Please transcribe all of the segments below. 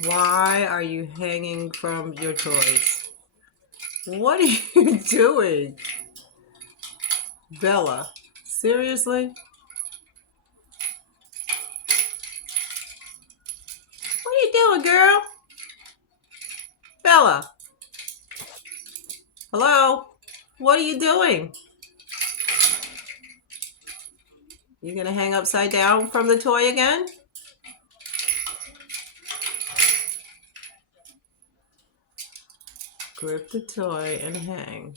Why are you hanging from your toys? What are you doing? Bella, seriously? What are you doing, girl? Bella, hello? What are you doing? You gonna hang upside down from the toy again? Grip the toy and hang.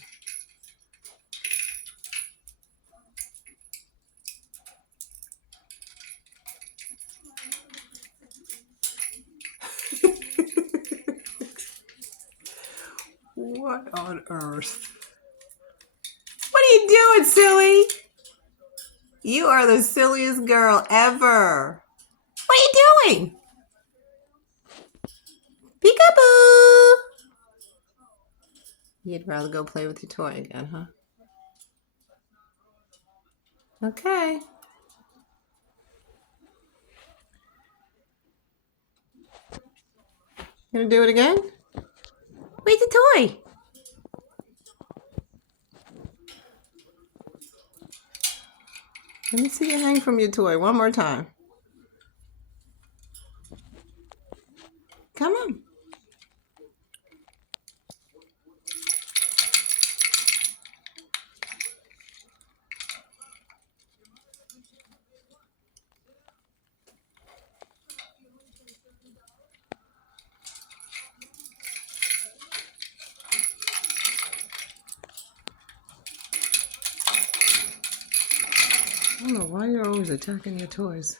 What on earth? What are you doing, silly? You are the silliest girl ever. What are you doing? Peekaboo! You'd rather go play with your toy again, huh? Okay. Gonna do it again? Where's the toy? Let me see you hang from your toy one more time. Come on. I don't know why you're always attacking your toys.